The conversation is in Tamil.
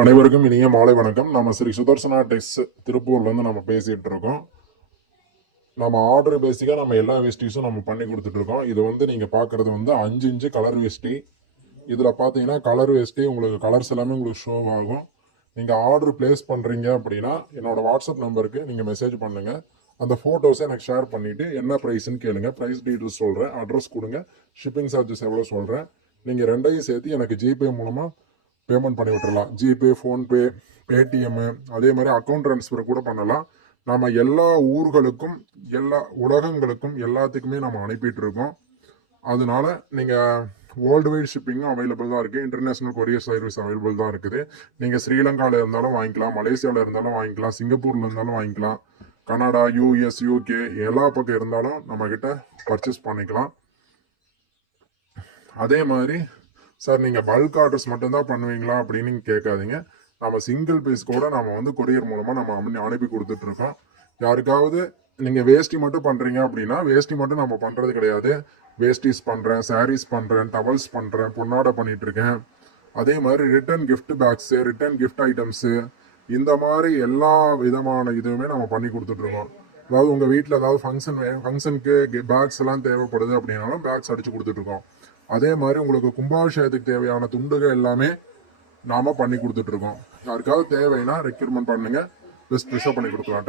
அனைவருக்கும் இனிய மாலை வணக்கம். நம்ம ஸ்ரீ சுதர்சனா டெக்ஸ் திருப்பூர்லேருந்து நம்ம பேசிகிட்டு இருக்கோம். நம்ம ஆர்டர் பேசிக்காக நம்ம எல்லா வேஸ்டிஸும் நம்ம பண்ணி கொடுத்துட்ருக்கோம். இது நீங்கள் பார்க்குறது 5 இன்ச்சு கலர் வேஸ்டி. இதில் பார்த்தீங்கன்னா கலர் வேஸ்டி உங்களுக்கு கலர்ஸ் எல்லாமே உங்களுக்கு ஷோ ஆகும். நீங்கள் ஆர்டர் பிளேஸ் பண்ணுறீங்க அப்படின்னா என்னோடய வாட்ஸ்அப் நம்பருக்கு நீங்கள் மெசேஜ் பண்ணுங்கள். அந்த ஃபோட்டோஸை எனக்கு ஷேர் பண்ணிவிட்டு என்ன ப்ரைஸ்ன்னு கேளுங்க. ப்ரைஸ் டீட்டெயில்ஸ் சொல்கிறேன், அட்ரஸ் கொடுங்க, ஷிப்பிங் சார்ஜஸ் எவ்வளோ சொல்கிறேன். நீங்கள் ரெண்டையும் சேர்த்து எனக்கு ஜிபே மூலமாக பேமெண்ட் பண்ணி விட்டுறலாம். ஜிபே, ஃபோன்பே, பேடிஎம், அதே மாதிரி அக்கௌண்ட் ட்ரான்ஸ்ஃபர் கூட பண்ணலாம். நம்ம எல்லா ஊர்களுக்கும் எல்லா உலகங்களுக்கும் எல்லாத்துக்குமே நம்ம அனுப்பிட்டு இருக்கோம். அதனால நீங்கள் வேர்ல்டு வைட் ஷிப்பிங்கும் அவைலபிள் தான் இருக்குது. இன்டர்நேஷ்னல் கொரியர் சர்வீஸ் அவைலபிள் தான் இருக்குது. நீங்கள் ஸ்ரீலங்காவில் இருந்தாலும் வாங்கிக்கலாம், மலேசியாவில் இருந்தாலும் வாங்கிக்கலாம், சிங்கப்பூரில் இருந்தாலும் வாங்கிக்கலாம், கனடா, யூஎஸ், யூகே எல்லா பக்கம் இருந்தாலும் நம்மக்கிட்ட பர்ச்சேஸ் பண்ணிக்கலாம். அதே மாதிரி சார் நீங்கள் பல்க் ஆர்டர்ஸ் மட்டும்தான் பண்ணுவீங்களா அப்படின்னு கேட்காதீங்க. நம்ம சிங்கிள் பீஸ் கூட நம்ம கொரியர் மூலமாக நம்ம அனுப்பி கொடுத்துட்ருக்கோம். யாருக்காவது நீங்கள் வேஷ்டி மட்டும் பண்ணுறீங்க அப்படின்னா வேஷ்டி மட்டும் நம்ம பண்ணுறது கிடையாது. வேஸ்டிஸ் பண்ணுறேன், சாரீஸ் பண்ணுறேன், டவல்ஸ் பண்ணுறேன், பொன்னாடை பண்ணிகிட்ருக்கேன். அதே மாதிரி return gift packs, return gift items, இந்த மாதிரி எல்லா விதமான இதுவுமே நம்ம பண்ணி கொடுத்துட்ருக்கோம். அதாவது உங்கள் வீட்டில் ஏதாவது ஃபங்க்ஷனுக்கு பேக்ஸ் எல்லாம் தேவைப்படுது அப்படின்னாலும் பேக்ஸ் அடித்து கொடுத்துட்ருக்கோம். அதே மாதிரி உங்களுக்கு கும்பாபிஷேகத்துக்கு தேவையான துண்டுகள் எல்லாமே நாம பண்ணி கொடுத்துட்டு இருக்கோம். யாருக்காவது தேவைன்னா ரெக்யூர்மெண்ட் பண்ணுங்க, பெஸ்ட் பண்ணி கொடுக்கலாம்.